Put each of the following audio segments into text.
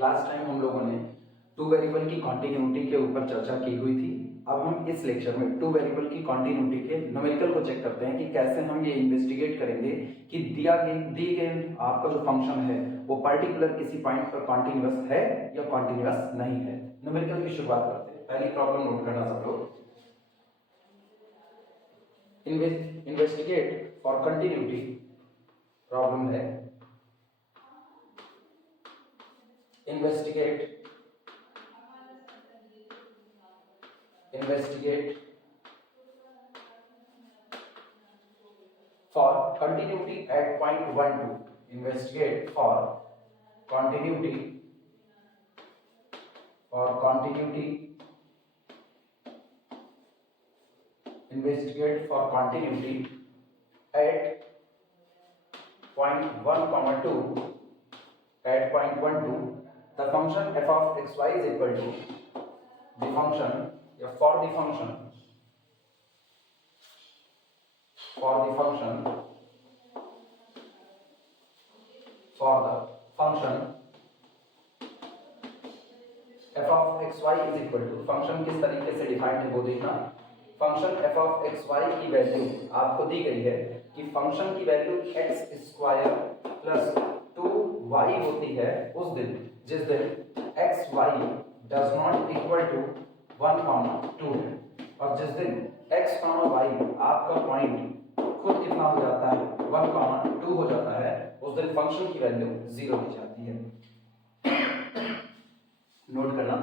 Last time हम लोगों ने टू वेरिएबल की कॉन्टिन्यूटी के ऊपर चर्चा की हुई थी। अब हम इस लेक्चर में टू वेरिएबल की कॉन्टिन्यूटी के न्यूमेरिकल को चेक करते हैं कि कैसे हम ये इन्वेस्टिगेट करेंगे कि दी गई आपका जो फंक्शन है वो पर्टिकुलर किसी पॉइंट पर कॉन्टिन्यूअस है या कॉन्टिन्यूअस नहीं है। न्यूमेरिकल की शुरुआत करते हैं। पहली प्रॉब्लम नोट करना सब लोग। इन्वेस्टिगेट फॉर कंटिन्यूटी प्रॉब्लम है investigate for continuity at point 1 2. Investigate for continuity investigate for continuity at point 1 comma 2. At point 1 2, the function f of xy is equal to the function for the function f of xy is equal to function किस तरीके से defined है वो देखना। Function f of xy की value आपको दी गई है कि फंक्शन की value x square plus 2y होती है उस दिन जिस दिन x y does not equal to 1 2 है, और जिस दिन x y आपका पॉइंट खुद कितना हो जाता है 1 2 हो जाता है, उस दिन फंक्शन की वैल्यू 0 दी जाती है। नोट करना।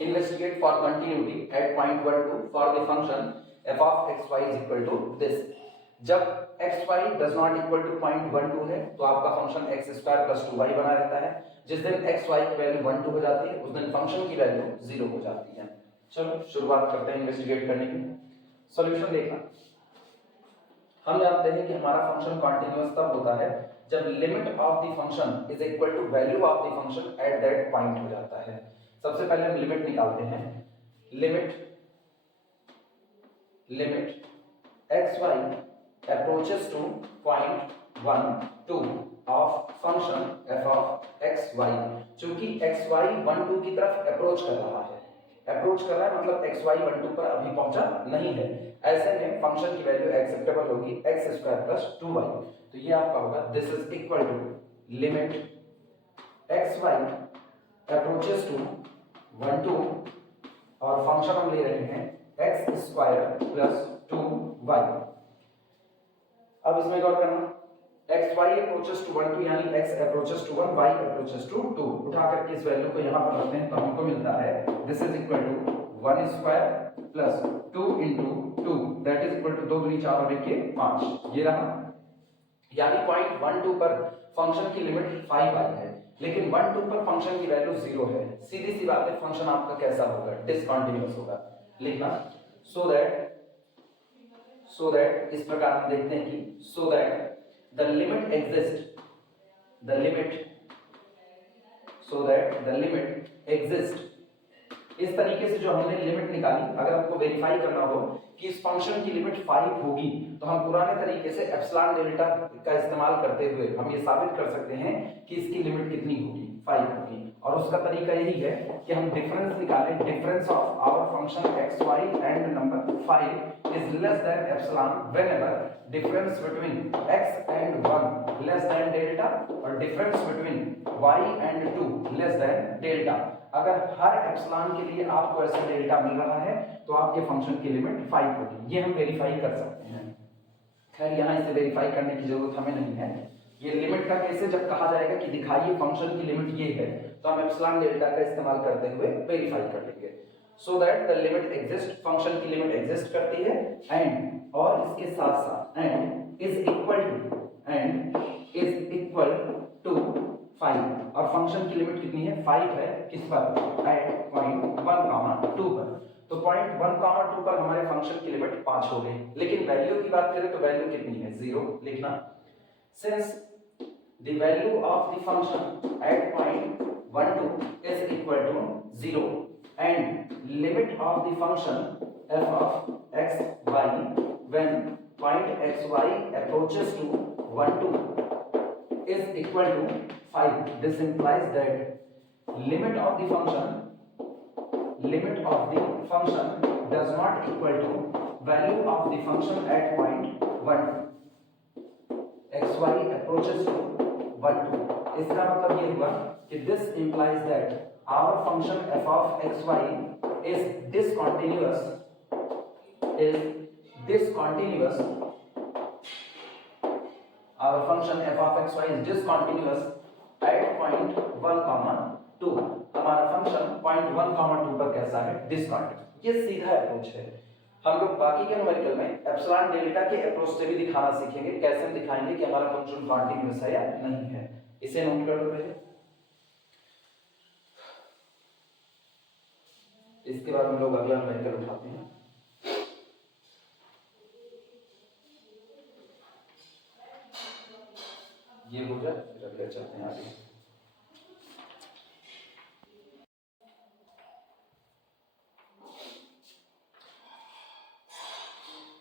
Investigate for continuity at point 1 2 for the function f of xy is equal to this। जब xy does not equal to 0.12 है तो आपका function x square plus 2y बना रहता है। जिस दिन xy की वैल्यू 1 2 हो जाती है उस दिन फंक्शन की वैल्यू 0 हो जाती है। चलो शुरुआत करते हैं इन्वेस्टिगेट करने की। सॉल्यूशन देखना। हम जानते हैं कि हमारा फंक्शन कॉन्टिन्यूअस तब होता है जब limit of the function is equal to value of the function at that point हो जाता है। सबसे पहले हम लिमिट निकालते हैं। Limit xy approaches to point 1 2 of function f of xy। चूंकि xy 1 2 की तरफ अप्रोच कर रहा है मतलब xy 1 2 पर अभी पहुंचा नहीं है, ऐसे में फंक्शन की वैल्यू एक्सेप्टेबल होगी x स्क्वायर प्लस 2y। तो ये आपका होगा this is equal to limit xy approaches to 1 2 और फंक्शन हम ले रहे हैं x स्क्वायर प्लस 2y। अब इसमें गौर करना। xy approaches to 1 2 यानी x approaches to 1 y approaches to 2। उठा करके इस वैल्यू को यहां पर रखते हैं तो हमको मिलता है this is equal to 1 square plus 2 into 2 that is equal to 2 दूनी 4 और 1 के 5। ये रहा। यानी पॉइंट 1 2 पर फंक्शन की लिमिट 5 आई है, लेकिन 1 2 पर फंक्शन की वैल्यू 0 है। सीधी सी बात है, फंक्शन आपका कैसा होगा? डिसकंटीन्यूअस होगा। लिखना सो दैट इस प्रकार हम देखते हैं कि so that the limit exists। इस तरीके से जो हमने लिमिट निकाली, अगर आपको वेरीफाई करना हो कि इस फंक्शन की लिमिट 5 होगी तो हम पुराने तरीके से एप्सिलॉन डेल्टा का इस्तेमाल करते हुए हम ये साबित कर सकते हैं कि इसकी लिमिट कितनी होगी? 5 होगी। और उसका तरीका यही है कि हम डिफरेंस निकालें। Difference of our function xy and number 5 is less than epsilon whenever difference between x and 1 less than delta और difference between y and 2 less than delta. अगर हर एप्सिलॉन के लिए आपको ऐसा डेल्टा मिल रहा है तो आपके फंक्शन की लिमिट 5 होगी। ये हम वेरीफाई कर सकते हैं। खैर यहाँ इसे वेरीफाई करने की जरूरत हमें नहीं है। ये लिमिट का केस है, जब कहा जाएगा कि दिखाइए फंक्शन की लिमिट ये है तो हम एप्सिलॉन डेल्टा का इस्तेमाल करते हुए वेरीफाई कर लेंगे। So that the limit exist, function की लिमिट एग्जिस्ट करती है एंड और इसके साथ साथ एंड इज इक्वल टू 5 और फंक्शन की लिमिट कितनी है? 5 है। किस पर? एट पॉइंट 1 2 पर। तो पॉइंट 1 2 पर हमारे फंक्शन की लिमिट 5 हो गई, लेकिन वैल्यू की बात करें तो वैल्यू कितनी है? 0। लिखना since the value of the function at point 1 2 is equal to 0 and limit of the function f of x y when point x y approaches to 1 2 is equal to 5. This implies that limit of the function does not equal to value of the function at point 1 xy approaches to 1 2. इसका मतलब ये हुआ कि this implies that our function f of xy is discontinuous our function f of xy is discontinuous at point 1, 2. हमारा function point 1, 2 पर कैसा है? Discontinuous. ये सीधा अप्रोच है. हम लोग बाकी के न्यूमेरिकल में एप्सिलॉन डेल्टा के अप्रोच से भी दिखाना सीखेंगे. कैसे हम दिखाएंगे कि हमारा फंक्शन कॉन्टिन्यूअस है या नहीं है. इसे नोट कर लो पहले. इसके बाद हम लोग अगला न्यूमेरिकल उठाते हैं. ये हो जाए फिर अगले चलते हैं आगे.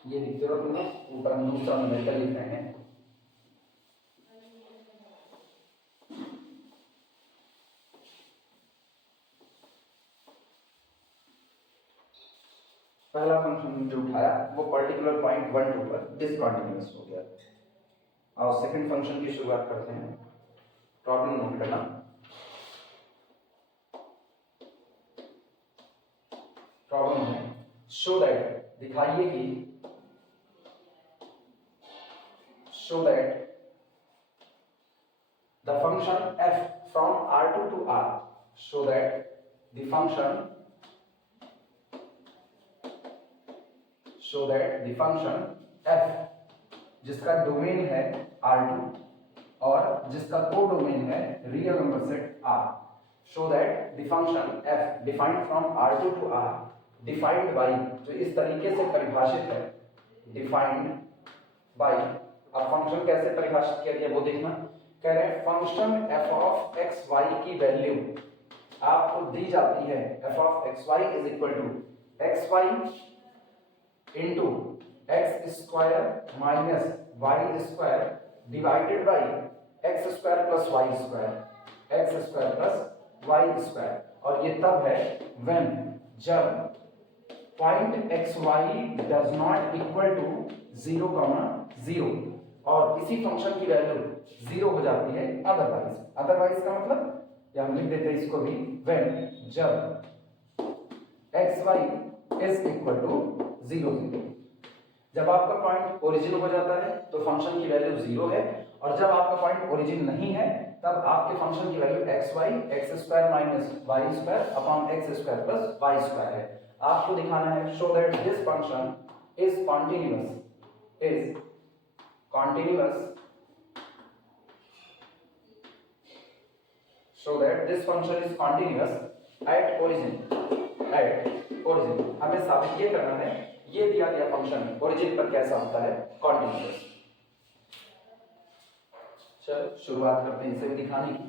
ये लिखते रहो तुम लोग. ऊपर हम दूसरा न्यूमेरिकल लिख रहे हैं. पहला फंक्शन जो उठाया वो पर्टिकुलर पॉइंट 1 2 पर डिसकंटिन्यूअस हो गया. और सेकंड फंक्शन की शुरुआत करते हैं. प्रॉब्लम नोट करना. प्रॉब्लम है शो दैट दिखाइए कि show that the function f from R2 to R, show that the function f जिसका डोमेन है R2 और जिसका कोडोमेन है real number set R, show that the function f defined from R2 to R defined by, जो इस तरीके से परिभाषित है defined by. अब फंक्शन कैसे परिभाषित किया गया वो देखना. कह रहे हैं फंक्शन f of xy की वैल्यू आपको दी जाती है. f of xy is equal to xy into x square minus y square divided by x square plus y square, x square plus y square. और ये तब है when जब point xy does not equal to 0, 0 और इसी function की value 0 हो जाती है अदरवाइज का मतलब या हम लिख देते हैं इसको भी when जब xy is equal to 0, 0. जब आपका पॉइंट ओरिजिन हो जाता है तो फंक्शन की वैल्यू 0 है और जब आपका पॉइंट ओरिजिन नहीं है तब आपके फंक्शन की value xy x square minus y square upon x square plus y square है. आपको दिखाना है show that this function is continuous so that this function is continuous at origin. हमें साबित ये करना है ये दिया गया फंक्शन ओरिजिन पर कैसा होता है कॉन्टिन्यूअस. चलो शुरुआत करते हैं इसे दिखाने की.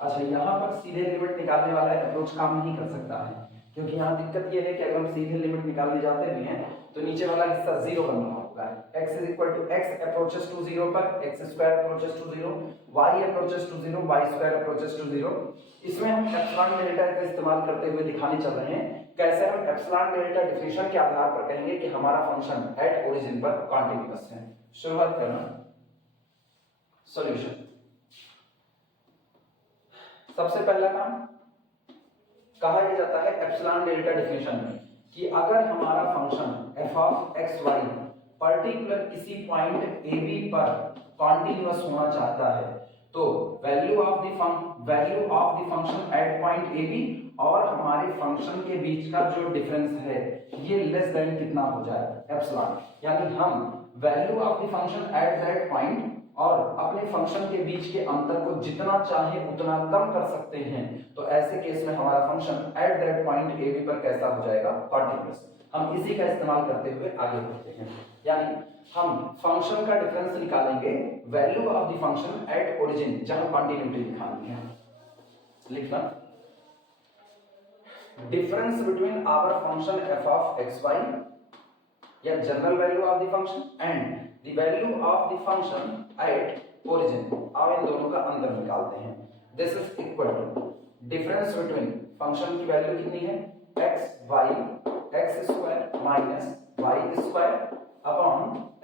अच्छा यहाँ पर सीधे लिमिट निकालने वाला अप्रोच काम नहीं कर सकता है क्योंकि यहाँ दिक्कत ये है कि अगर हम सीधे लिमिट निकालने जाते भी हैं तो नीचे वाला हिस्सा 0 बन रहा होगा. x is equal to x approaches to 0 पर x square approaches to 0, y approaches to 0, y square approaches to 0. इसमें हम एप्सिलॉन डेल्टा का इस्तेमाल करते हुए दिखाने चल रहे हैं कैसे हम एप्सिलॉन डेल्टा डिफिनेशन के आधार पर कहेंगे कि हमारा फंक्शन एट ओरिजिन पर कॉन्टिन्यूअस है. शुरुआत करना. सॉल्यूशन. सबसे पहला काम कहा यह जाता है एप्सिलॉन डेल्टा डिफिनेशन में कि अगर हमारा function f of xy particular किसी पॉइंट ab पर कॉन्टिन्यूअस होना चाहता है तो value of the function eight point ab और हमारे फंक्शन के बीच का जो डिफरेंस है ये लेस देन कितना हो जाए एप्सिलॉन. यानी हम value of the function at that point और अपने फंक्शन के बीच के अंतर को जितना चाहे उतना कम कर सकते हैं. तो ऐसे केस में हमारा function at that point A B पर कैसा हो जाएगा कॉन्टिन्यूअस. हम इसी का इस्तेमाल करते हुए आगे बढ़ते हैं. यानी हम फंक्शन का डिफरेंस निकालेंगे value of the function at origin, जहां कॉन्टिन्यूटी दिखानी है। लिखना difference between our function F of x Y या general value of the function and the value of the function at origin. अब इन दोनों का अंतर निकालते हैं। This is equal to difference between function की वैल्यू कितनी है X Y X square minus Y square upon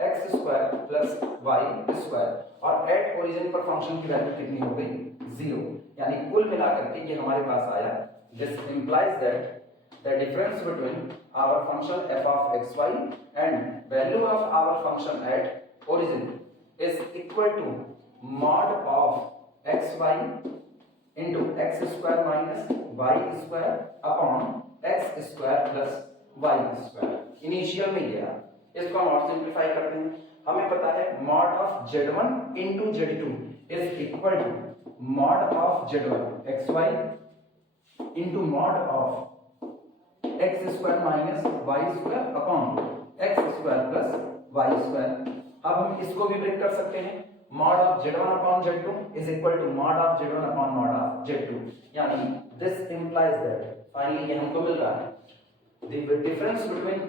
x square plus Y square, और एट ओरिजिन पर फंक्शन की वैल्यू कितनी हो गई 0। यानी कुल मिलाकर के ये हमारे पास आया this implies that the difference between our function f of xy and value of our function at origin is equal to mod of xy into x square minus y square upon x square plus y square। Initial में ये है, इसको हम और simplify करते हैं। हमें पता है mod of z1 into z2 is equal to mod of z1 xy into mod of x square minus Y square upon x square plus Y square. अब हम इसको भी ब्रेक कर सकते हैं। Mod of z1 upon z2 is equal to mod of z1 upon mod of z2, यानी this implies that finally ये हमको मिल रहा है the difference between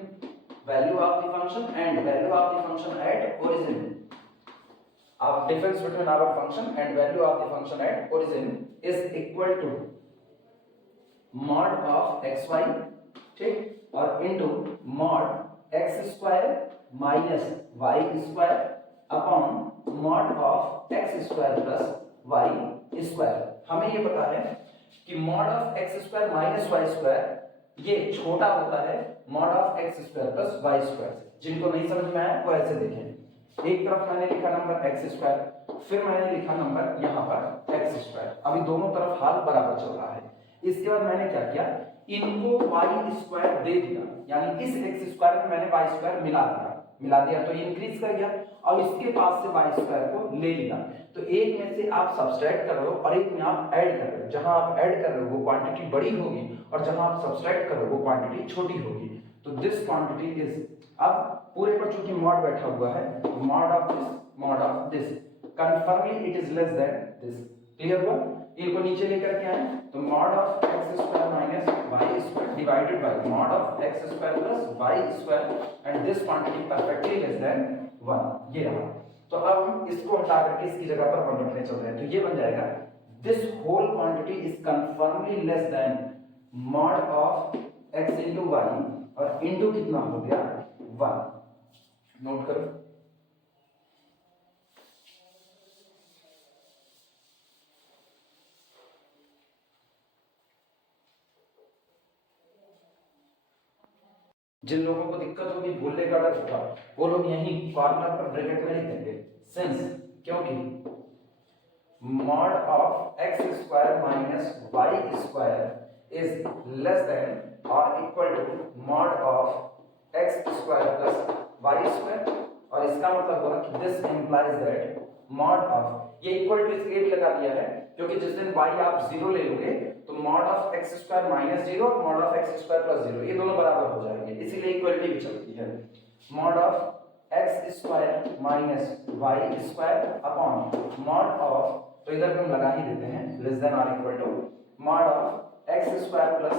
value of the function and value of the function at origin. अब difference between our function and value of the function at origin is equal to mod of xy, ठीक, और into mod X square minus Y square upon mod of x square plus Y square. हमें ये पता है कि mod of x square minus Y square ये छोटा होता है mod of x square plus Y square से। जिनको नहीं समझ में आया वो ऐसे देखें, एक तरफ मैंने लिखा नंबर एक्स स्क्वायर, फिर मैंने लिखा नंबर यहाँ पर एक्स स्क्वायर। अभी दोनों तरफ हाल बराबर चल रहा है। इसके बाद मैंने क्या किया, इनको y स्क्वायर दे दिया, यानी इस x स्क्वायर में मैंने y स्क्वायर मिला दिया तो ये इंक्रीज कर गया, और इसके पास से y स्क्वायर को ले लिया। तो एक में से आप सब्सट्रैक्ट कर रहे हो और एक में आप ऐड कर रहे हो। जहां आप ऐड कर रहे हो वो क्वांटिटी बड़ी होगी और जहां आप सब्सट्रैक्ट कर रहे हो वो क्वांटिटी छोटी होगी। तो दिस क्वांटिटी इज, अब पूरे पर चूंकि मॉड बैठा हुआ है, mod of this confirmly it is less than this. Clear हुआ? इनको नीचे लेकर के आए तो mod of x square minus Y square divided by mod of x square plus Y square and this quantity perfectly less than 1। ये रहा। तो अब हम इसको हटा करके इसकी जगह पर 1 रखने चल रहे हैं, तो ये बन जाएगा this whole quantity is confirmly less than mod of x into y, और इनटू कितना हो गया 1। नोट करो। जिन लोगों को दिक्कत होगी, भूलने का डर होगा, वो लोग यहीं कॉर्नर पर ब्रैकेट में लिख देंगे सिंस, क्योंकि mod of x square minus Y square is less than और equal to mod of x square plus Y square, और इसका मतलब हुआ कि this implies that mod of, ये इक्वल टू इसलिए भी लगा दिया है क्योंकि जिस दिन y आप 0 ले लोगे तो mod of x square minus 0 और mod of x square plus 0 ये दोनों बराबर हो जाएंगे, इसीलिए इक्वलिटी भी चलती है। Mod of x square minus Y square upon mod of, तो इधर हम लगा ही देते हैं लेस देन और equal to mod of x square plus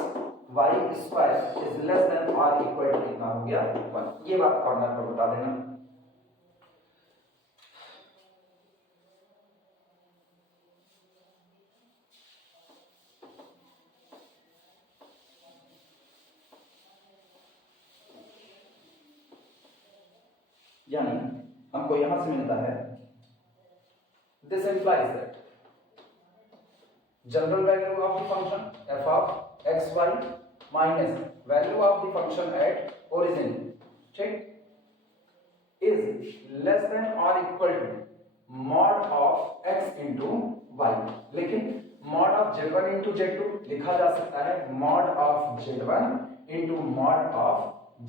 Y square is less than और इक्वल टू कितना हो गया 1। ये बात कॉर्नर पर बता देना। यानी हमको यहां से मिलता है this implies that general value of the function f of x Y minus value of the function at origin, ठीक, इज लेस देन और equal to mod of x into Y. लेकिन mod of z1 into z2 लिखा जा सकता है mod of z1 into mod of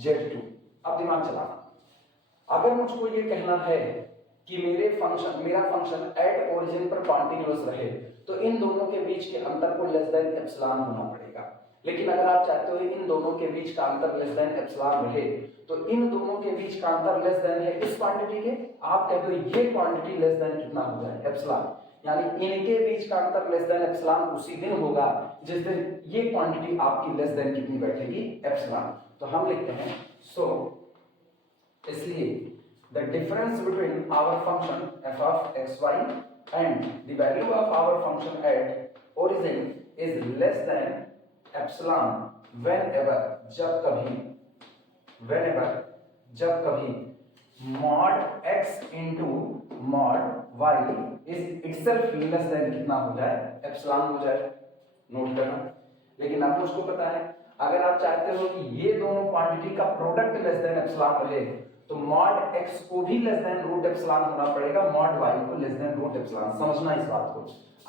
z2। अब दिमाग चलाना, अगर मुझको ये कहना है कि मेरा फंक्शन एट ओरिजिन पर कॉन्टिन्यूअस रहे तो इन दोनों के बीच के अंतर को लेस देन एप्सिलॉन होना पड़ेगा। लेकिन अगर आप चाहते हो इन दोनों के बीच का अंतर लेस देन एप्सिलॉन रहे, तो इन दोनों के बीच का अंतर लेस देन है इस क्वांटिटी के, आप कहते हो ये क्वांटिटी लेस देन कितना हो जाए एप्सिलॉन, यानी इनके बीच का अंतर लेस देन एप्सिलॉन उसी दिन होगा जिस दिन ये क्वांटिटी आपकी लेस देन कितनी बैठेगी एप्सिलॉन। तो हम लिखते हैं सो इसलिए the difference between our function f of xy and the value of our function at origin is less than epsilon whenever जब कभी mod x into mod y is itself less than कितना हो जाए epsilon हो जाए, note करना। लेकिन आपको उसको पता है अगर आप चाहते हो कि ये दोनों क्वांटिटी का प्रोडक्ट लेस देन एप्सिलॉन रहे तो मॉड x को भी लेस देन रूट एप्सिलॉन होना पड़ेगा, मॉड y को लेस देन रूट एप्सिलॉन। समझना इस बात को,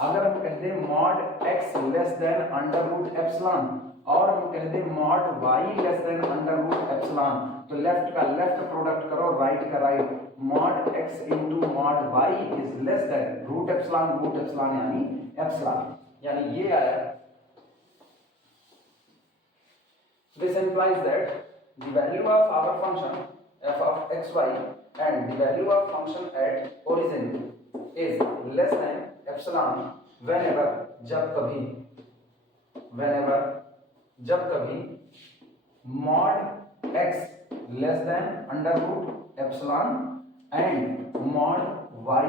अगर हम कहते हैं mod x less than under root epsilon और हम कहते हैं mod y less than under root epsilon, तो लेफ्ट का लेफ्ट प्रोडक्ट करो, राइट का right, mod x into mod y is less than root epsilon यानी एप्सिलॉन, यानी ये आया। This implies that the value of our function f of xy and the value of function at origin is less than epsilon whenever जब कभी mod x less than under root epsilon and mod y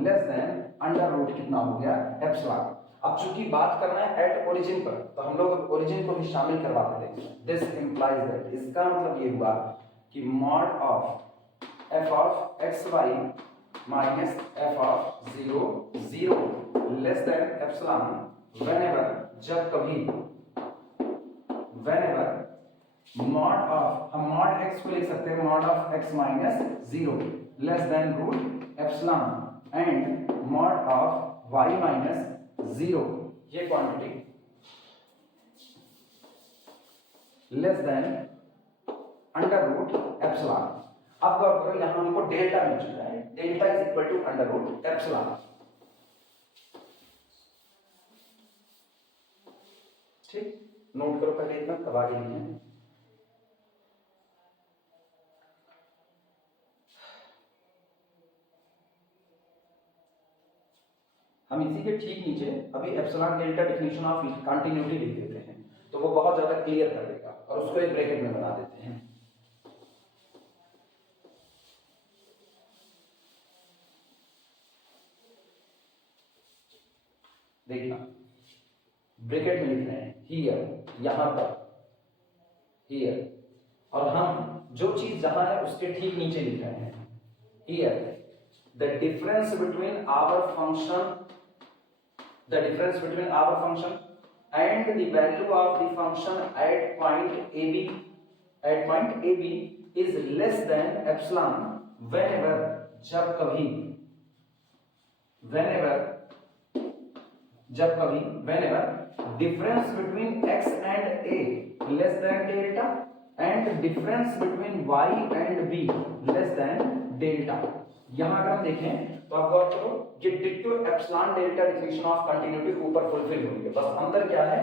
less than under root कितना हो गया epsilon। अब चूंकि बात करना है एट ओरिजिन पर, तो हम लोग ओरिजिन को भी शामिल करवा देते हैं। दिस इंप्लाइज दैट, इसका मतलब ये हुआ कि mod of f of x Y minus f of 0 less than epsilon whenever mod of, हम मॉड एक्स को लिख सकते हैं mod of x minus 0 less than root epsilon and mod of y minus 0 ये quantity less than under root epsilon. अब गौर करो यहां हमको डेल्टा मिल चुका है, delta is equal to under root epsilon. ठीक, नोट करो पहले इतना, तब आगे लिखें। हम इसी के ठीक नीचे अभी epsilon delta definition of continuity लिख देते हैं, तो वो बहुत ज्यादा क्लियर कर देगा, और उसको एक ब्रैकेट में बना देते हैं। देखना ब्रैकेट में लिख रहे हैं हियर, यहां पर हियर, और हम जो चीज जहां है उसके ठीक नीचे लिख रहे हैं here the difference between our function and the value of the function at point AB is less than epsilon whenever difference between x and a less than delta and difference between y and b less than delta। यहां अगर हम देखें तो आप गौर करो ये डिक्टो epsilon delta definition of continuity ऊपर फुलफिल हुई है, बस अंदर क्या है,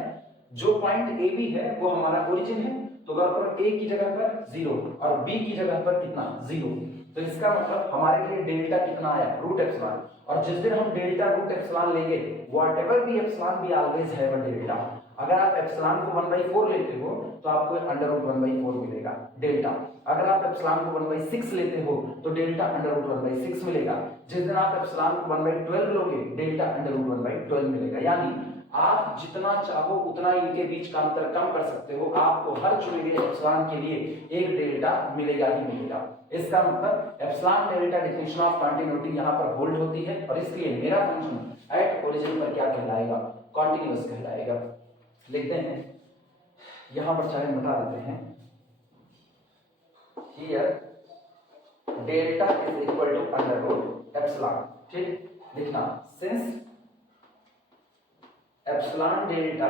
जो पॉइंट ए बी है वो हमारा ओरिजिन है, तो गौर करो ए की जगह पर 0 और बी की जगह पर कितना 0, तो इसका मतलब हमारे लिए डेल्टा कितना आया रूट एप्सिलॉन, और जिस दिन हम डेल्टा रूट एप्सिलॉन लेंगे whatever B epsilon be always have a delta. अगर आप एप्सिलॉन को 1/4 लेते हो तो आपको अंडर रूट 1/4 मिलेगा डेल्टा, अगर आप एप्सिलॉन को 1/6 लेते हो तो डेल्टा अंडर रूट 1/6 मिलेगा, जिस दिन आप एप्सिलॉन को 1/12 लोगे डेल्टा अंडर रूट 1/12 मिलेगा। यानी आप जितना चाहो उतना इनके बीच का अंतर कम कर सकते हो, आपको हर चुने गए एप्सिलॉन के लिए एक डेल्टा मिलेगा ही मिलेगा। इसका मतलब epsilon delta definition of continuity यहां पर होल्ड होती है, और इसलिए मेरा फंक्शन एट ओरिजिन पर क्या कहलाएगा, कंटीन्यूअस कहलाएगा। लिखते हैं यहां पर चाहे बता देते हैं here delta is equal to under root epsilon. ठीक, लिखना since epsilon delta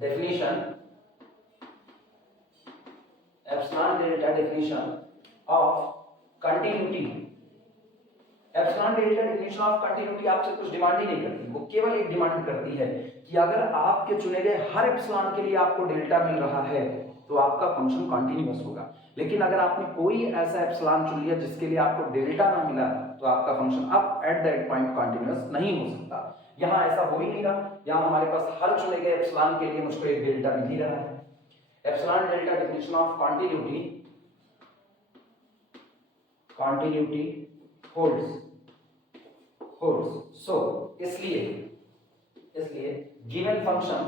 definition of continuity epsilon delta definition of continuity आपसे कुछ डिमांड ही नहीं करती, वो केवल एक डिमांड करती है कि अगर आपके चुने गए हर एप्सिलॉन के लिए आपको डेल्टा मिल रहा है तो आपका फंक्शन कंटिन्यूअस होगा। लेकिन अगर आपने कोई ऐसा एप्सिलॉन चुन लिया जिसके लिए आपको डेल्टा ना मिला तो आपका फंक्शन अब एट दैट पॉइंट कंटिन्यूअस नहीं हो सकता। यहाँ ऐसा हो ही नहीं रहा, यहाँ हमारे पास हर चुने गए एप्सिलॉन के लिए मुझको एक डेल्टा मिल ही रहा है। Epsilon delta definition of continuity holds। so इसलिए given function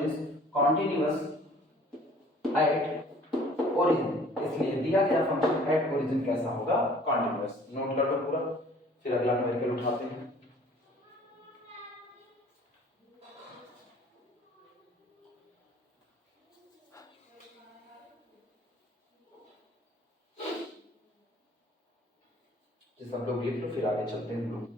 is continuous at origin। इसलिए दिया गया फंक्शन एट ओरिजिन कैसा होगा? कंटिन्यूअस। नोट कर लो पूरा, फिर अगला न्यूमेरिकल उठाते हैं। सब लोग लिख लो, फिर आगे चलते हैं हम लोग।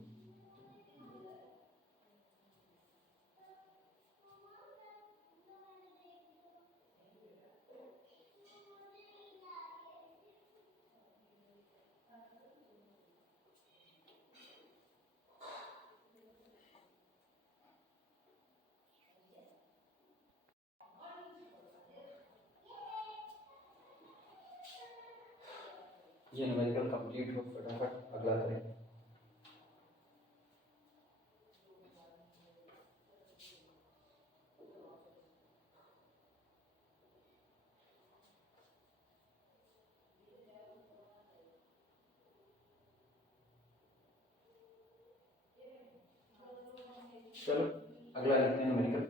ये न्यूमेरिकल कंप्लीट हो, फटाफट अगला करें। चलो अगला लिखते हैं न्यूमेरिकल।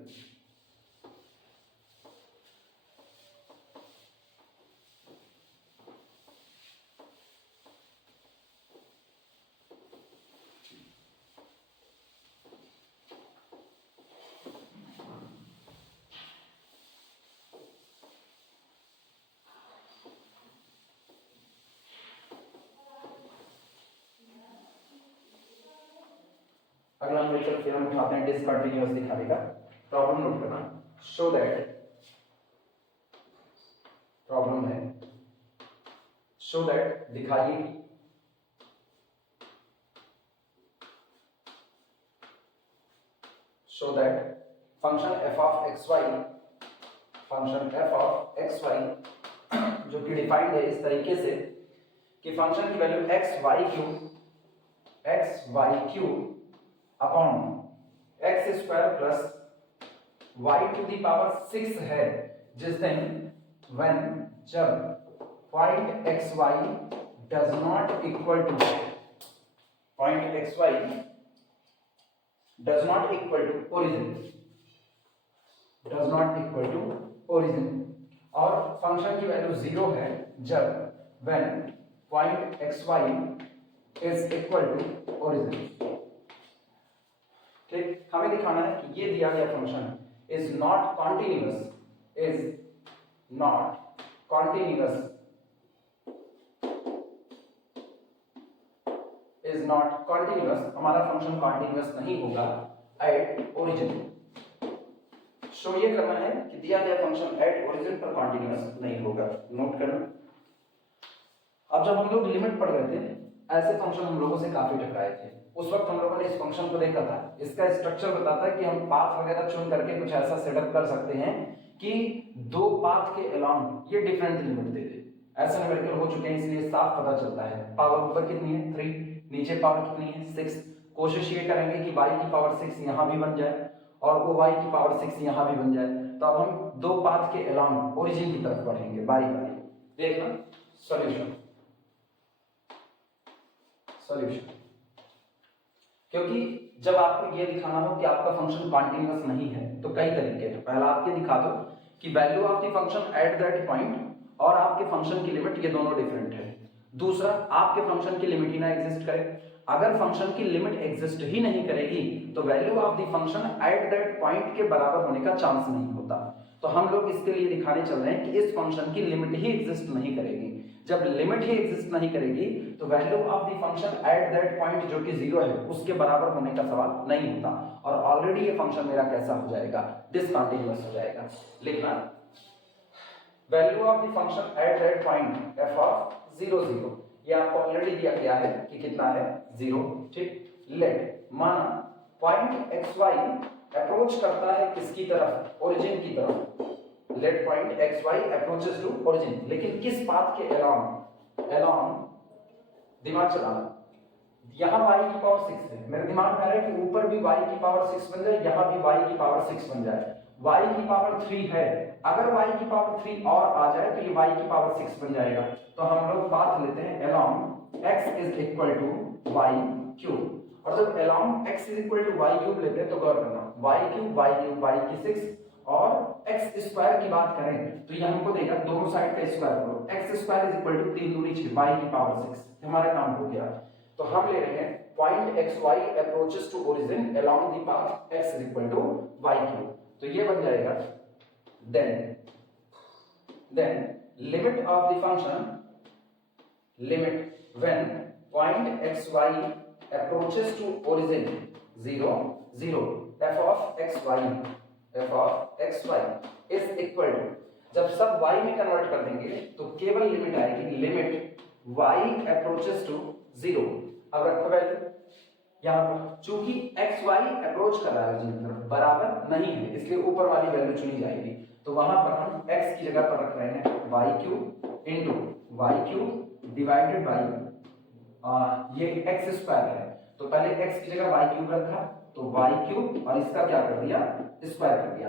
अगला न्यूमेरिकल फिर हम उठाते हैं डिसकंटिन्यूअस दिखाने का। प्रॉब्लम नोट करना। शो दैट प्रॉब्लम है, शो दैट दिखाइए show that function f of xy जो कि डिफाइंड है इस तरीके से कि फंक्शन की value xy cube upon x square plus y to the power 6 है, जिस दिन व्हेन जब point xy does not equal to origin और फंक्शन की वैल्यू 0 है जब when point xy is equal to origin. ठीक, हमें दिखाना है कि ये दिया गया फंक्शन इज नॉट कॉन्टिन्यूअस, हमारा फंक्शन कॉन्टिन्यूअस नहीं होगा एट ओरिजिन। शो ये करना है कि दिया गया फंक्शन एट ओरिजिन पर कॉन्टिन्यूअस नहीं होगा। नोट करना। अब जब हम लोग लिमिट पढ़ रहे थे, ऐसे फंक्शन हम लोगों से काफी टकराए थे। उस वक्त हम लोगों ने इस फंक्शन को देखा था, इसका स्ट्रक्चर बताता है कि हम पाथ वगैरह चुन करके कुछ ऐसा सेटअप कर सकते हैं कि दो पाथ के अलोंग ये डिफरेंट लिमिट दे दे। ऐसे न्यूमेरिकल हो चुके हैं, इसलिए साफ पता चलता है पावर ऊपर कितनी है 3, नीचे पावर कितनी है 6। कोशिश ये करेंगे कि y की पावर 6 यहाँ भी बन जाए और वो y की पावर 6 यहाँ भी बन जाए। तो अब हम दो पाथ के अलोंग ओरिजिन की तरफ बढ़ेंगे बारी बारी। देखना सॉल्यूशन क्योंकि जब आपको ये दिखाना हो कि आपका फंक्शन कॉन्टिन्यूअस नहीं है तो कई तरीके हैं। पहला आप ये दिखा दो कि value of the function at that point और आपके फंक्शन की लिमिट ये दोनों डिफरेंट है। दूसरा, आपके फंक्शन की लिमिट ही ना एग्जिस्ट करे। अगर फंक्शन की लिमिट एग्जिस्ट ही नहीं करेगी तो value of the function at that point के बराबर होने का चांस नहीं होता। तो तो हम लोग इसके लिए दिखाने चल रहे हैं कि इस फंक्शन की लिमिट ही एग्जिस्ट नहीं करेगी। जब लिमिट ही एग्जिस्ट नहीं करेगी तो value of the function at that point जो कि 0 है उसके बराबर होने का सवाल नहीं होता, और ऑलरेडी ये फंक्शन मेरा कैसा हो जाएगा, डिसकंटीन्यूअस हो जाएगा। लिखना value of the function at that point f of 0 0, ये आपको ऑलरेडी दिया गया है कि कितना है 0, ठीक। लेट माना पॉइंट xy अप्रोच करता है किसकी तरफ, ओरिजिन की तरफ। Let point xy approaches to origin, लेकिन किस पाथ के अलोंग, अलोंग दिमाग चलाना, यहाँ y की पावर 6 है, मेरे दिमाग में आ रहा है कि ऊपर भी y की पावर 6 बन जाए, यहाँ भी y की पावर 6 बन जाए। y की पावर 3 है, अगर y की पावर 3 और आ जाए तो ये y की पावर 6 बन जाएगा। तो हम लोग पाथ लेते हैं along x is equal to y cube, और जब along x is equal to y cube लेते हैं तो गौर करना y क्यूब y की 6 और x स्क्वायर की बात करें तो ये हमको देगा दोनों साइड का स्क्वायर करो, x square is equal to 3 दूनी 6 y की पावर 6, हमारा काम हो गया। तो हम ले रहे हैं point xy approaches to origin along the path x is equal to y cube, तो ये बन जाएगा then limit of the function, limit when point xy approaches to origin 0 0 f of xy is equal to, जब सब y में convert कर देंगे तो केवल लिमिट आएगी, लिमिट y approaches to 0। अब रखो वैल्यू यहाँ पर, चूंकि xy अप्रोच कर रहा है ओरिजिन की तरफ, बराबर नहीं है, इसलिए ऊपर वाली वैल्यू चुनी जाएगी। तो वहां पर हम x की जगह पर रख रहे हैं y cube into y cube divided by ये x स्क्वायर है, तो पहले x की जगह y क्यूब रखा तो y क्यूब और इसका क्या कर दिया, स्क्वायर कर दिया।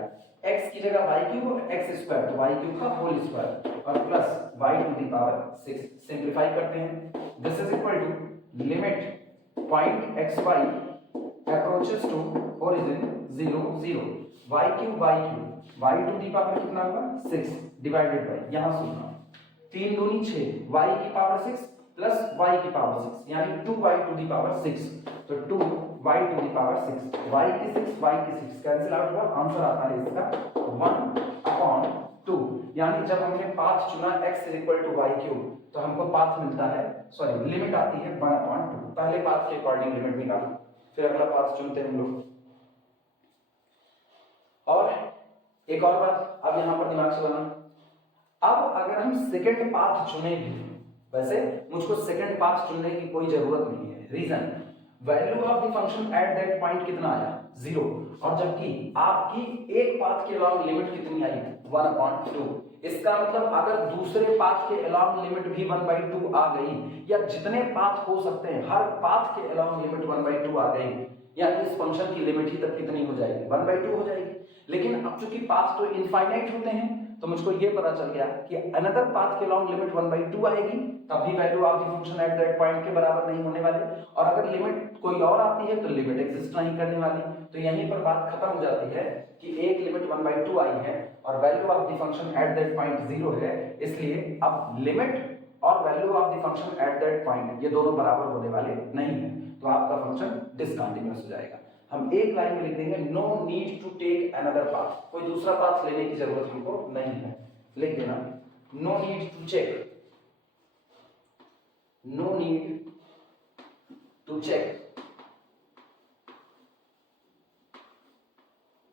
x की जगह y क्यूब और x स्क्वायर तो y क्यूब का होल स्क्वायर और plus y to the power 6, simplify करते हैं। This is equal to limit point xy approaches to origin 0 0 y cube y to the power कितना होगा 6 डिवाइडेड बाय, यहां सुनना 3 दूनी 6 y की पावर 6 प्लस y की पावर 6 यानी 2y टू दी पावर 6, तो 2y to the power 6, y की 6 कैंसिल आउट हुआ, आंसर आता है इसका 1/2। यानी जब हमने पाथ चुना x is equal to y cube तो हमको पाथ मिलता है, सॉरी लिमिट आती है 1/2। पहले पाथ के अकॉर्डिंग लिमिट निकालो, फिर अगला पाथ चुनते हैं हम लोग। और एक और बात अब यहां पर दिमाग चलाना, अब अगर हम सेकंड पाथ चुनेंगे, वैसे मुझको सेकंड पाथ चुनने की कोई जरूरत नहीं है, reason value of the function at that point कितना आया 0, और जबकि आपकी एक पाथ के अलोंग लिमिट कितनी आई 1/2। इसका मतलब अगर दूसरे पाथ के अलोंग लिमिट भी 1/2 आ गई, या जितने पाथ हो सकते हैं हर पाथ के अलोंग लिमिट 1/2 आ गई, या इस फंक्शन की लिमिट ही तब कितनी हो जाएगी 1/2 हो जाएगी। लेकिन अब चूंकि पाथ तो इनफाइनाइट होते हैं तो मुझको ये पता चल गया कि अनदर पाथ के लॉन्ग लिमिट 1/2 आएगी, तब भी value of the function at that point के बराबर नहीं होने वाले, और अगर लिमिट कोई और आती है तो लिमिट एग्जिस्ट नहीं करने वाली। तो यहीं पर बात खत्म हो जाती है कि एक लिमिट 1/2 आई है और value of the function at that point 0 है, इसलिए अब लिमिट और value of the function at that point ये दोनों बराबर होने वाले नहीं है, तो आपका फंक्शन डिसकंटीन्यूअस हो जाएगा। हम एक लाइन में लिख देंगे no need to take another path, कोई दूसरा पाथ लेने की जरूरत हमको नहीं है, लिख देना no need to check, no need to check,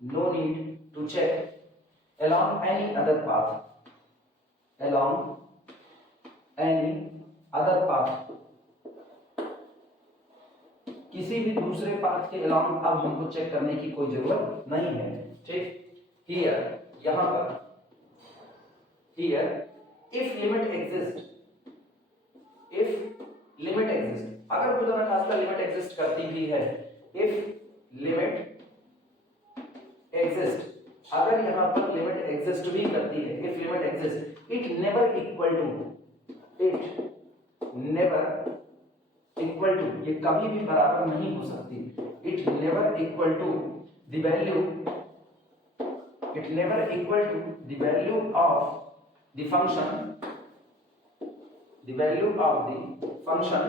no need to check along any other path, along any other path, किसी भी दूसरे पाथ के अलावा अब हमको चेक करने की कोई जरूरत नहीं है, ठीक। हियर यहां पर here if limit exist, if limit exist, अगर खुदा न खास्ता लिमिट एग्जिस्ट करती भी है, इफ लिमिट एग्जिस्ट, अगर यहां पर लिमिट एग्जिस्ट भी करती है, if limit exist, it never equal to, it never equal to, ये कभी भी बराबर नहीं हो सकती, it never equal to the value, it never equal to the value of the function, the value of the function,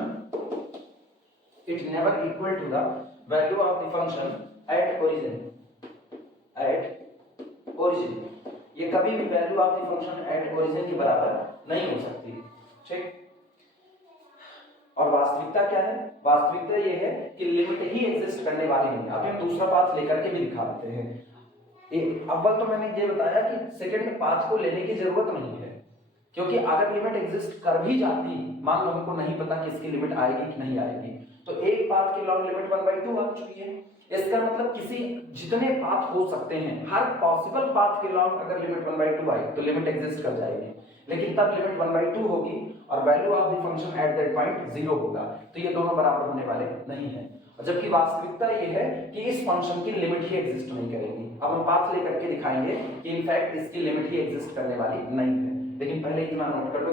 it never equal to the value of the function at origin, at origin, ये कभी भी value of the function at origin के बराबर नहीं हो सकती। ठीक, और वास्तविकता क्या है? वास्तविकता ये है कि लिमिट ही एग्जिस्ट करने वाली नहीं है। अभी हम दूसरा पाथ लेकर के भी दिखा देते हैं। अव्वल तो मैंने ये बताया कि सेकंड पाथ को लेने की जरूरत नहीं है, क्योंकि अगर लिमिट एग्जिस्ट कर भी जाती, मान लो हमको नहीं पता कि इसकी लिमिट आएगी कि नहीं आएगी, तो एक पाथ की लॉग लिमिट 1/2 आ चुकी है। इसका मतलब किसी जितने पाथ हो सकते हैं, हर पॉसिबल पाथ के लॉग अगर लिमिट 1/2 आई तो लिमिट एग्जिस्ट कर जाएगी, लेकिन तब लिमिट 1/2 होगी और value of the function at that point 0 होगा, तो ये दोनों बराबर होने वाले नहीं है। और जबकि वास्तविकता ये है कि इस फंक्शन की लिमिट ही एग्जिस्ट नहीं करेगी। अब हम पाथ लेकर के दिखाएंगे कि इनफैक्ट इसकी लिमिट ही एग्जिस्ट करने वाली नहीं है, लेकिन पहले इतना नोट कर लो,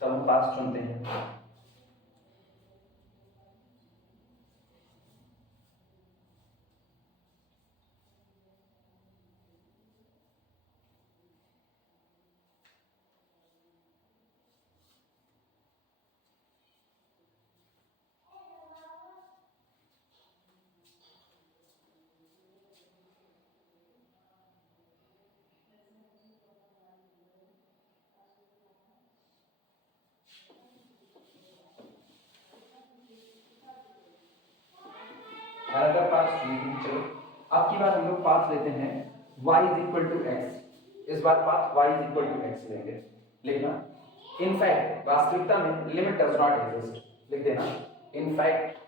तब हम पाथ चुनते हैं। अगर पाथ चलो अब की बार हम लोग पाथ लेते हैं y = x। इस बार पाथ y = x लेंगे। लिखना इनफैक्ट वास्तविकता में लिमिट डज नॉट एग्जिस्ट, लिख देना in fact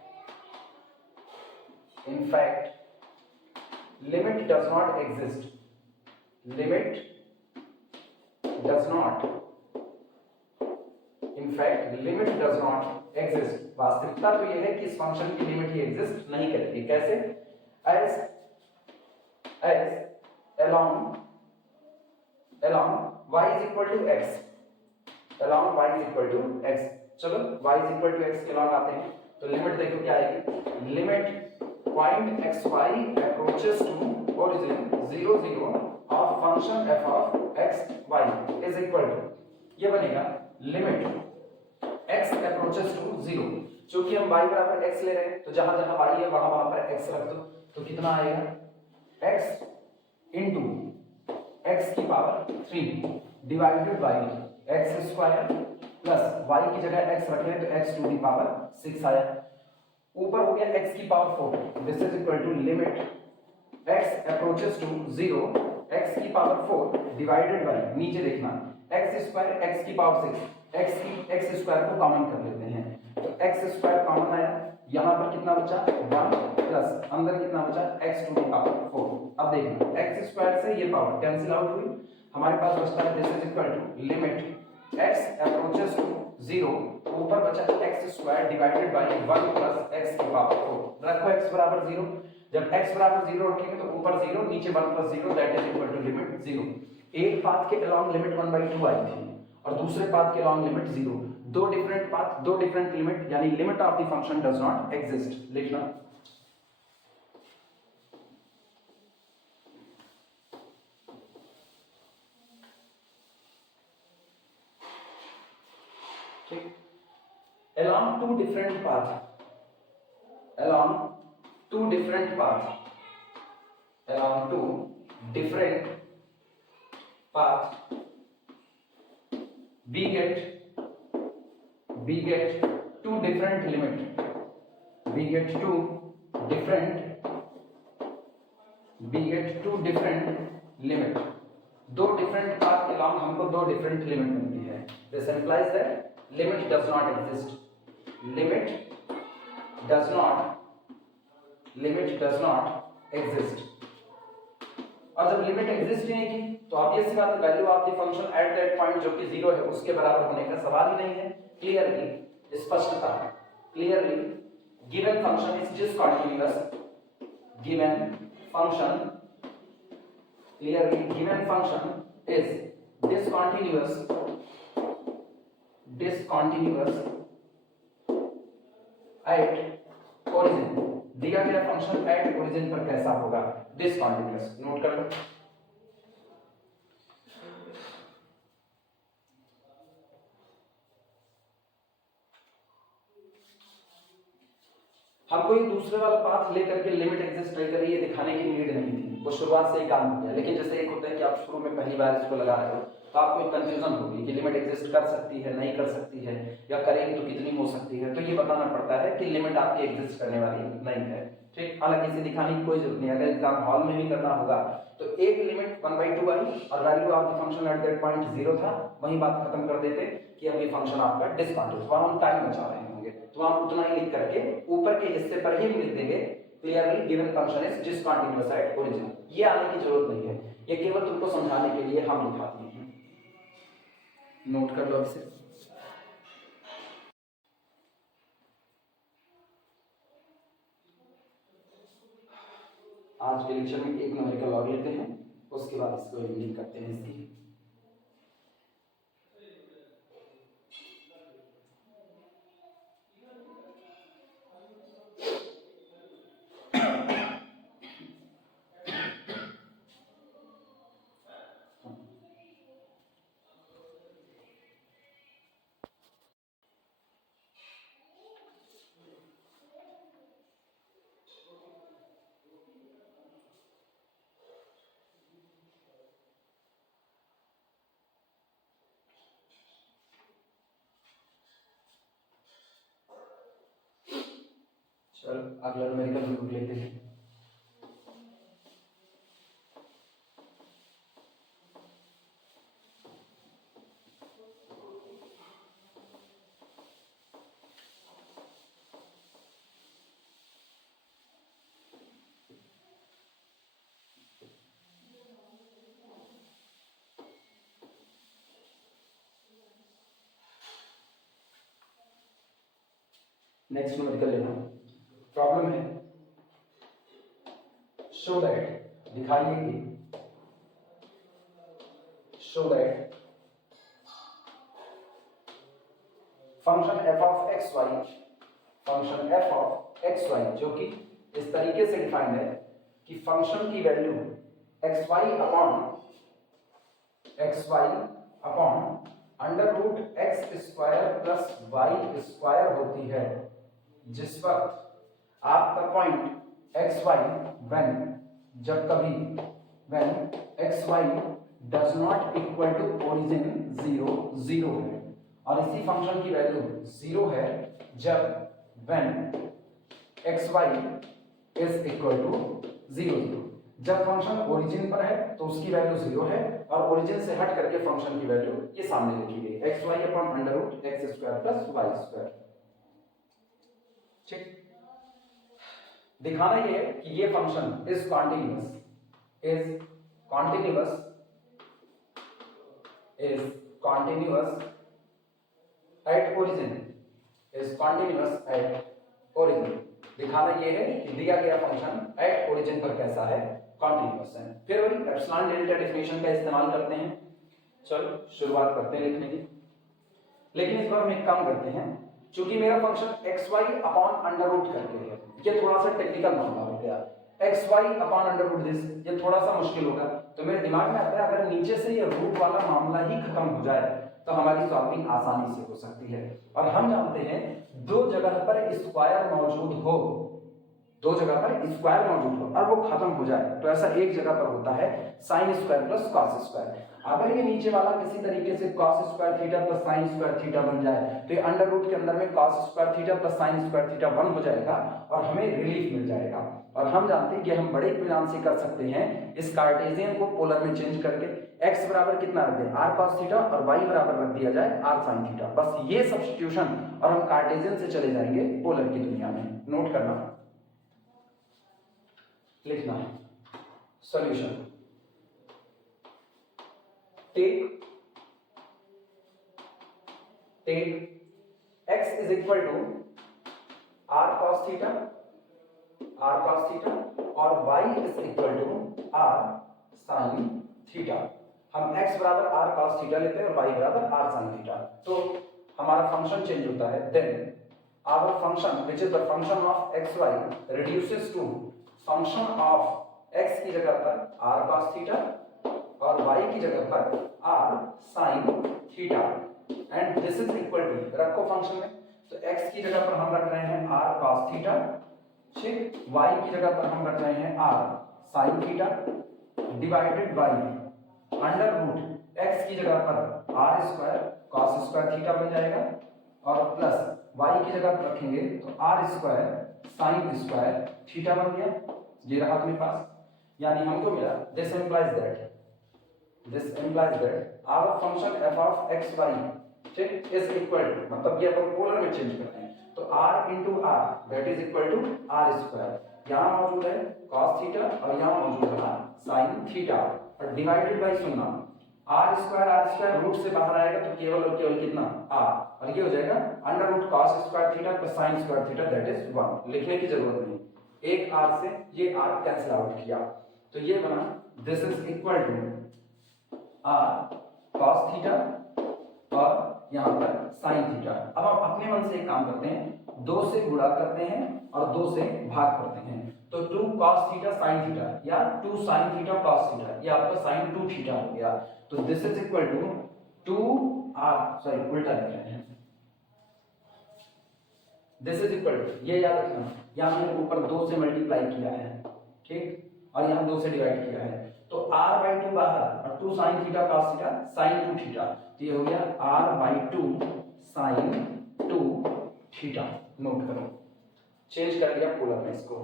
limit does not exist, limit does not, in fact limit does not exist. वास्तविकता तो यह है कि इस फंक्शन की लिमिट ही एग्जिस्ट नहीं करेगी। कैसे? As along y = x, along y = x। चलो y = x के लॉग आते हैं, तो लिमिट देखो क्या आएगी, limit point xy approaches to origin 0 0 of function f of x y is equal to, ये बनेगा लिमिट x approaches to 0। चूंकि हम y बराबर x ले रहे हैं, तो जहां जहां y है वहां वहां पर x रख दो, तो कितना आएगा, x into x की power 3 divided by x square plus y की जगह x रख लें तो x टू दी पावर 6 आया, ऊपर हो गया x की power 4। This is equal to limit x approaches to 0 x की पावर 4 डिवाइडेड बाय, नीचे देखना x स्क्वायर x की पावर 6, x स्क्वायर को कॉमन कर लेते हैं, तो x स्क्वायर कॉमन आया, यहां पर कितना बचा 1 प्लस अंदर कितना बचा x टू दी पावर 4। अब देखना x स्क्वायर से ये पावर कैंसिल आउट हुई, हमारे पास बचता है this is equal to limit x approaches to 0, ऊपर बचा x square divided by 1 plus x की पावर 4। रखो x बराबर 0, जब x बराबर 0 रखेंगे तो ऊपर 0 नीचे 1 plus 0 that is equal to limit 0। एक पाथ के अलोंग लिमिट 1/2 आई थी और दूसरे पाथ के अलोंग लिमिट 0, दो डिफरेंट पाथ दो डिफरेंट लिमिट, यानी limit of the function does not exist. लिखना ठीक, along two different paths, along two different paths, along two different paths, we get two different limit, we get two different limit, दो different path के along हमको दो different limit मिलती है। This implies that limit does not exist, limit does not exist. और जब limit exist नहीं की तो ऑब्वियस सी बात है value of the function at that point जो कि 0 है उसके बराबर होने का सवाल ही नहीं है। क्लियरली स्पष्टता, clearly given function is discontinuous, given function clearly given function is discontinuous at origin। दिया गया फंक्शन एट ओरिजिन पर कैसा होगा, डिसकंटीन्यूअस। नोट कर लो, हमको ये दूसरे वाला पाथ लेकर के लिमिट एग्जिस्ट नहीं करी ये दिखाने की नीड नहीं थी, वो शुरुआत से ही काम किया। लेकिन जैसे एक होता है कि आप शुरू में पहली बार इसको लगा रहे हो तो आपको एक कंफ्यूजन होगी कि लिमिट एग्जिस्ट कर सकती है, नहीं कर सकती है, या करेगी तो कितनी हो सकती है। तो ये बताना पड़ता है कि लिमिट आपकी एग्जिस्ट करने वाली नहीं है। ठीक, हालांकि इसे दिखाने की कोई जरूरत नहीं। अगर एग्जाम हॉल में भी करना होगा तो एक लिमिट 1/2 आई और value of the function at that point 0 था, वही बात खत्म कर देते कि अब ये फंक्शन आपका डिसकंटिन्यूअस, वहां हम टाइम बचा रहे होंगे तो हम उतना ही लिख करके ऊपर के हिस्से पर ही लिख देंगे clearly given function is discontinuous eight origin. ये आने की जरूरत नहीं है, ये केवल तुमको समझाने के लिए हम लिखा दिए हैं। नोट कर लो इसे। आज के लेक्चर में एक न्यूमेरिकल और लेते हैं, उसके बाद इसको एंडिंग करते हैं इसकी। चलो अगला न्यूमेरिकल ग्रुप लेते हैं। नेक्स्ट न्यूमेरिकल लेना। प्रॉब्लम है शो दैट, दिखाइए कि show that function f of x y, function f of x y जो कि इस तरीके से डिफाइंड है कि फंक्शन की value x y upon under root x square plus Y square होती है जिस वक्त आपका पॉइंट एक्स वाई जब कभी when x y does not equal to origin 0 है, और इसी फंक्शन की वैल्यू 0 है जब when x y is equal to 0। जब फंक्शन ओरिजिन पर है तो उसकी वैल्यू 0 है, और ओरिजिन से हट करके फंक्शन की वैल्यू ये सामने लिखी गई x y upon under root x square plus Y square. ठीक, दिखाना ये है कि ये function is continuous at origin, दिखाना ये है कि दिया गया फंक्शन एट ओरिजिन पर कैसा है, कॉन्टिन्यूअस है। फिर वही एप्सिलॉन डेल्टा डेफिनेशन का इस्तेमाल करते हैं। चलो शुरुआत करते हैं लिखने की। लेकिन इस बार हम एक काम करते हैं, क्योंकि मेरा function x y upon under root करके है, ये थोड़ा सा टेक्निकल मामला हो गया। X y upon under root this, ये थोड़ा सा मुश्किल होगा। तो मेरे दिमाग में आता है अगर नीचे से ये रूट वाला मामला ही खत्म हो जाए तो हमारी सॉल्विंग आसानी से हो सकती है। और हम जानते हैं दो जगह पर स्क्वायर मौजूद हो, दो जगह पर स्क्वायर मौजूद हो और वो खत्म हो जाए तो ऐसा एक जगह पर होता है sine square plus cos square. अगर ये नीचे वाला किसी तरीके से cos square theta plus sign square theta बन जाए तो ये अंडर रूट के अंदर में cos square theta plus sign square theta 1 हो जाएगा और हमें रिलीफ मिल जाएगा। और हम जानते हैं कि हम बड़े इत्मीनान से कर सकते हैं इस कार्टेशियन को पोलर में चेंज करके x बराबर कितना रख दें r cos थीटा और y बराबर रख दिया जाए r sin थीटा। बस ये सब्स्टिट्यूशन और हम कार्टेशियन से चले जाएंगे पोलर की दुनिया में। नोट करना, लिखना है solution. Take x is equal to r cos theta और y is equal to r sin theta। हम x बराबर r cos theta लेते हैं और y बराबर r sin theta, तो हमारा फंक्शन चेंज होता है। Then our function which is the function of xy reduces to function of x की जगह पर r cos theta और y की जगह पर r sin theta and this is equal to, रखो फंक्शन में, तो x की जगह पर हम रख रहे हैं r cos theta, ठीक, y की जगह पर हम रख रहे हैं r sine theta divided by under root x की जगह पर r square cos square theta बन जाएगा और प्लस वाई की जगह पर रखेंगे तो r square sine square theta बन गया। ये रहा अपने पास, यानी हमको मिला this implies that our function F of x y ठीक इज इक्वल टू, मतलब ये अपन पोलर में चेंज करते हैं तो r into r that is equal to r square, यहाँ मौजूद है cos थीटा और यहाँ मौजूद है sin थीटा और डिवाइडेड बाई सुनना आर स्क्वायर रूट से बाहर आएगा तो केवल और केवल कितना r और ये हो जाएगा under root cos square theta plus sin square theta that is 1। लिखने की जरूरत नहीं, एक r से ये r कैंसिल आउट किया तो ये बना this is equal to r cos theta और यहाँ पर sin थीटा। अब हम अपने मन से एक काम करते हैं, 2 से गुणा करते हैं और 2 से भाग करते हैं तो 2 cos थीटा sin थीटा या 2 sin थीटा cos थीटा, ये आपका sin 2 थीटा हो गया तो this is equal to 2r sorry उल्टा लिख रहे हैं, दिस इज इक्वल टू ये याद रखना यहाँ मैंने ऊपर 2 से मल्टीप्लाई किया है ठीक और यहाँ 2 से डिवाइड किया है तो r बाई 2 बाहर और 2 sin theta cos theta sin 2 theta तो ये हो गया r by 2 sin 2 theta. Note करो, चेंज कर लिया पोलर में इसको।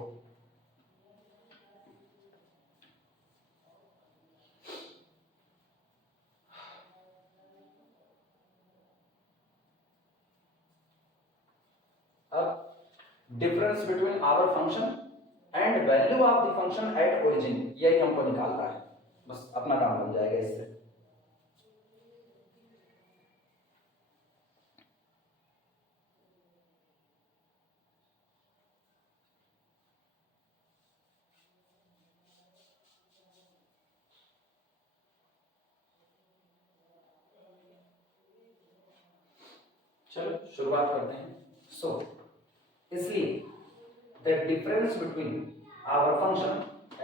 अब difference between our function and value of the function at origin यही हमको निकालना है, बस अपना काम बन जाएगा इससे। चलो शुरुआत करते हैं। सो इसलिए the difference between our function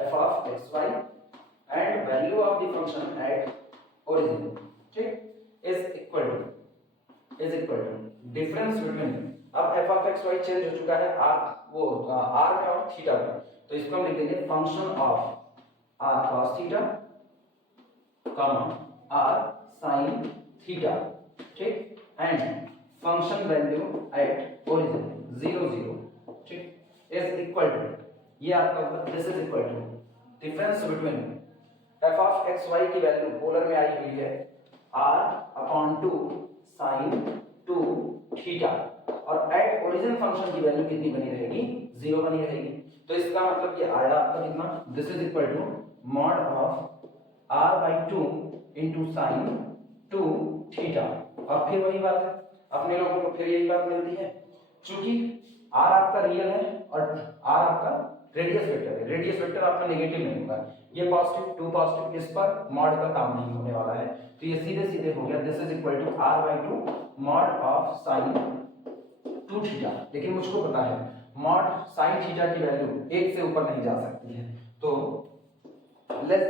f of x Y and value of the function at origin ठीक is equal to difference between, अब f of x Y change हो चुका है r वो r में और थीटा में तो इसको हम लिख देंगे function of r cos theta r sin theta ठीक and function value at origin 0 0 ठीक इज इक्वल टू, ये आपका this is equal to difference between f of x Y की वैल्यू पोलर में आई हुई है r अपॉन 2 sin 2 थीटा और एट ओरिजिन फंक्शन की वैल्यू कितनी बनी रहेगी 0 बनी रहेगी तो इसका मतलब ये आया आपका कितना this is equal to mod of r by 2 into sin 2 theta. और फिर वही बात है, अपने लोगों को फिर यही बात मिलती है, चूंकि r आपका रियल है और r आपका रेडियस वेक्टर है, रेडियस वेक्टर आपका नेगेटिव नहीं होगा, ये पॉजिटिव 2 पॉजिटिव, इस पर मॉड का काम नहीं होने वाला है तो ये सीधे सीधे हो गया this is equal to r by 2 mod of sin 2 theta. लेकिन मुझको पता है मॉड sin थीटा की वैल्यू 1 से ऊपर नहीं जा सकती है तो less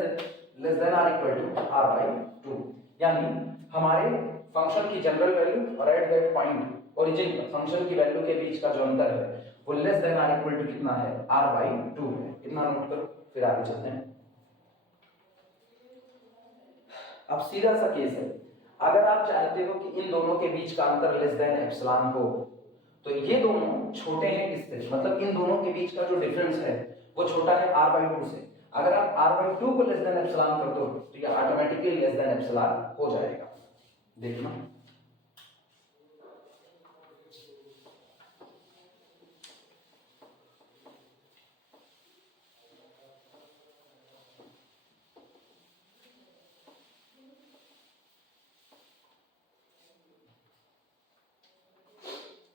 than or equal to r by 2, यानी हमारे फंक्शन की जनरल वैल्यू और एट दैट पॉइंट ओरिजिन पर फंक्शन की वैल्यू के बीच का जो अंतर है वो less than or equal to कितना है r बाई 2 है। इतना नोट करो फिर आगे चलते हैं। अब सीधा सा केस है, अगर आप चाहते हो कि इन दोनों के बीच का अंतर लेस देन एप्सिलॉन हो तो ये दोनों छोटे हैं किससे, मतलब इन दोनों के बीच का जो डिफरेंस है वो छोटा है r बाई 2 से। अगर आप r बाई 2 को लेस देन एप्सिलॉन कर दो तो ये ऑटोमेटिकली लेस देन एप्सिलॉन हो जाएगा। देखना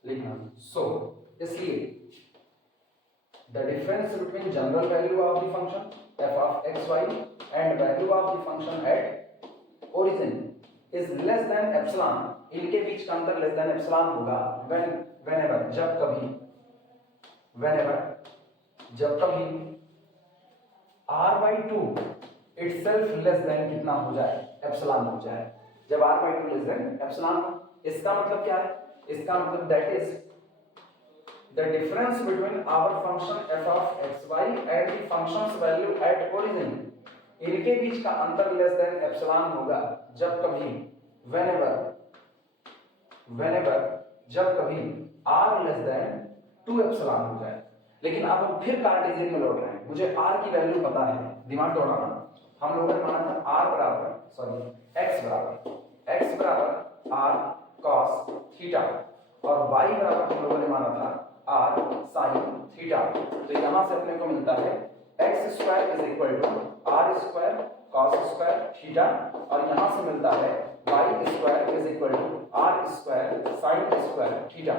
लिखना सो इसलिए the difference between general value of the function f of x Y and value of the function at origin is less than epsilon, इनके बीच का अंतर लेस देन एप्सिलॉन होगा व्हेनेवर जब कभी r by 2 itself less than कितना हो जाए एप्सिलॉन हो जाए, जब r by 2 less than epsilon. इसका मतलब क्या है, इसका मतलब that is the difference between our function f of xy and the function's value at origin, इनके बीच का अंतर लेस देन एप्सिलॉन होगा जब कभी whenever जब कभी r लेस देन 2 एप्सिलॉन हो जाए। लेकिन अब हम फिर कार्टेशियन में लौट रहे हैं, मुझे r की वैल्यू पता है, दिमाग दौड़ाना। हम लोगों ने माना था r बराबर x बराबर r cos थीटा और y बराबर हम लोगों ने माना था r sin थीटा। तो यहां से अपने को मिलता है x square is equal to r square cos square theta और यहां से मिलता है y square is equal to r square sin square theta.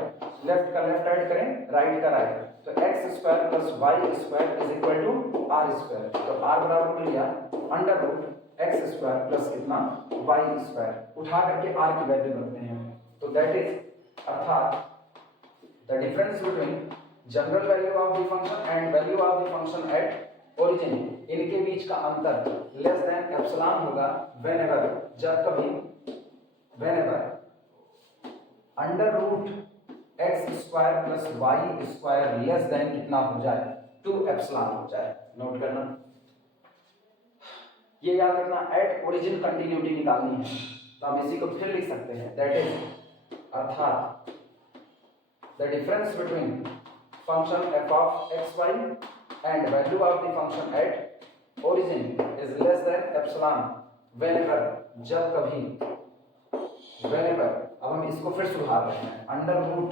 Left का लेफ्ट ऐड करें, राइट का राइट, तो x square plus y square is equal to r square. तो r बराबर मिल गया under root x square plus कितना y square, उठा करके r की वैल्यू रखते हैं। तो दैट इज अर्थात the difference between general value of the function and value of the function at origin, इनके बीच का अंतर less than epsilon होगा whenever जब कभी under root x square plus y square less than कितना हो जाए 2 एप्सिलॉन हो जाए। नोट करना, ये याद रखना, एट ओरिजिन कंटिन्यूटी निकालनी है। तो हम इसी को फिर लिख सकते हैं, दैट इज अर्थात the difference between function f of xy and value of the function at origin is less than epsilon whenever जब कभी अब हम इसको फिर सुधार रहे हैं, अंडर रूट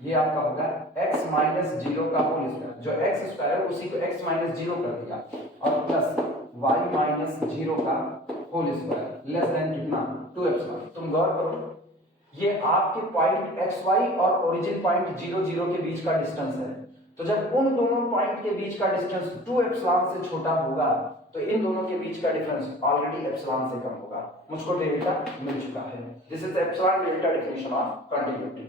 ये आपका होगा x माइनस 0 का होल स्क्वायर, जो x स्क्वायर है उसी को x माइनस 0 कर दिया और प्लस y माइनस 0 का होल स्क्वायर लेस देन कितना 2 एप्सिलॉन। तुम गौर करो, ये आपके पॉइंट xy और ओरिजिन पॉइंट 0 0 के बीच का डिस्टेंस है। तो जब उन दोनों पॉइंट के बीच का डिस्टेंस 2 एप्सिलॉन से छोटा होगा तो इन दोनों के बीच का डिफरेंस ऑलरेडी एप्सिलॉन से कम होगा। मुझको डेल्टा मिल चुका है। This is epsilon delta definition of continuity.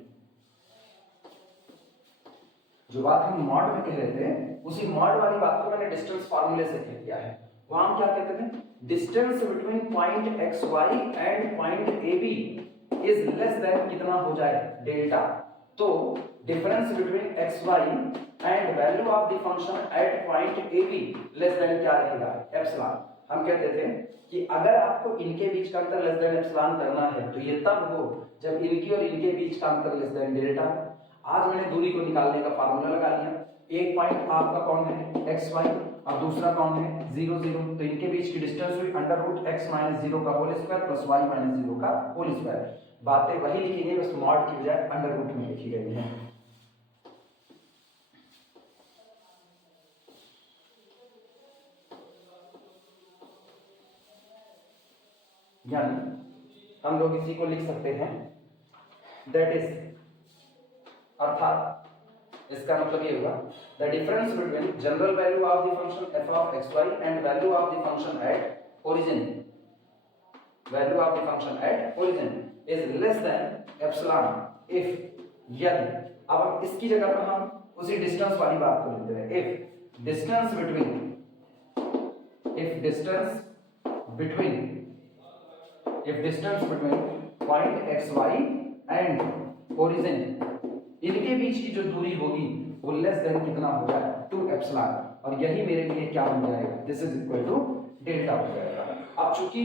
जो बात हम मॉड में कह रहे थे उसी मॉड वाली बात को मैंने डिस्टेंस फार्मूले से कह दिया है। वहां हम क्या कहते थे, distance between point xy and point AB is less than कितना हो जाए डेल्टा। तो difference between xy and value of the function eight point AB less than क्या रहेगा एप्सिलॉन। हम कहते थे कि अगर आपको इनके बीच का अंतर लेस देन एप्सिलॉन करना है तो ये तब हो जब इनकी और इनके बीच का अंतर लेस देन डेल्टा। आज मैंने दूरी को निकालने का फार्मूला लगा लिया। एक पॉइंट आपका कौन है xy और दूसरा कौन है 0 0, तो इनके बीच की डिस्टेंस हुई अंडर रूट x माइनस 0 का whole square plus y minus 0 का होल स्क्वायर। बातें वही लिखी गई, बस मॉड की बजाय अंडर रूट में लिखी गई है। यानी हम लोग इसी को लिख सकते हैं, दैट इज अर्थात इसका मतलब ये होगा the difference between general value of the function f of xy and value of the function at origin, value of the function at origin is less than epsilon if, यदि, अब हम इसकी जगह पर हम उसी डिस्टेंस वाली बात को लेते हैं, if distance between point xy and origin, इनके बीच की जो दूरी होगी वो लेस देन कितना होगा 2 एप्सिलॉन, और यही मेरे लिए क्या हो जाएगा, this is equal to delta हो जाएगा। अब चूंकि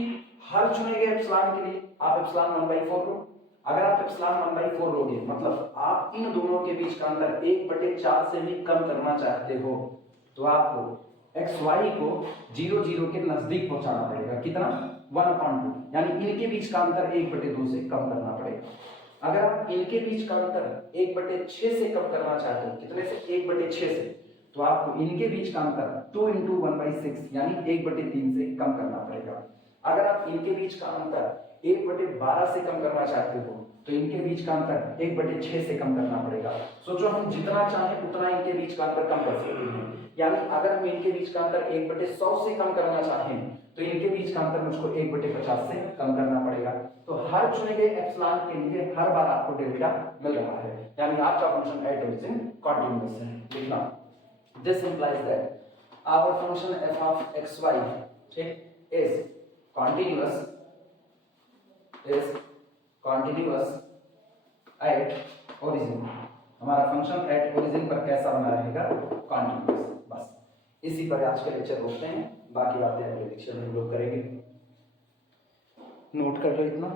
हर चुने गए एप्सिलॉन के लिए आप एप्सिलॉन 1/4 लो। अगर आप एप्सिलॉन 1/4 लोगे मतलब आप इन दोनों के बीच का अंतर 1/4 से भी कम करना चाहते हो तो आपको xy को 0 0 के नजदीक पहुंचाना पड़ेगा। कितना 1/2, यानी इनके बीच का अंतर 1/2 से कम करना पड़ेगा। अगर आप इनके बीच का अंतर 1/6 से कम करना चाहते हो, कितने से 1/6 से, तो आपको इनके बीच का अंतर 2 × 1/6 यानी 1/3 से कम करना पड़ेगा। अगर आप इनके बीच का अंतर 1/12 से कम करना चाहते हो तो इनके बीच का अंतर 1/6 से कम करना पड़ेगा। सोचो हम जितना चाहें उतना इनके बीच का अंतर कम कर सकते हैं, यानी अगर हम इनके बीच का अंतर 1/100 से कम करना चाहें तो इनके बीच का अंतर मुझको 1/50 से कम करना पड़ेगा। तो हर चुने गए एप्सिलॉन के लिए हर बार आपको डेल्टा मिल रहा है, यानी आपका फंक्शन एट ओरिजिन कंटीन्यूअस है। लिखना, this implies that our function f of xy ठीक इज continuous at origin, हमारा फंक्शन एट ओरिजिन पर कैसा बना रहेगा, कॉन्टिन्यूअस। बस इसी पर आज के लेक्चर रोकते हैं, बाकी बातें अगले लेक्चर में हम लोग करेंगे। नोट कर लो इतना।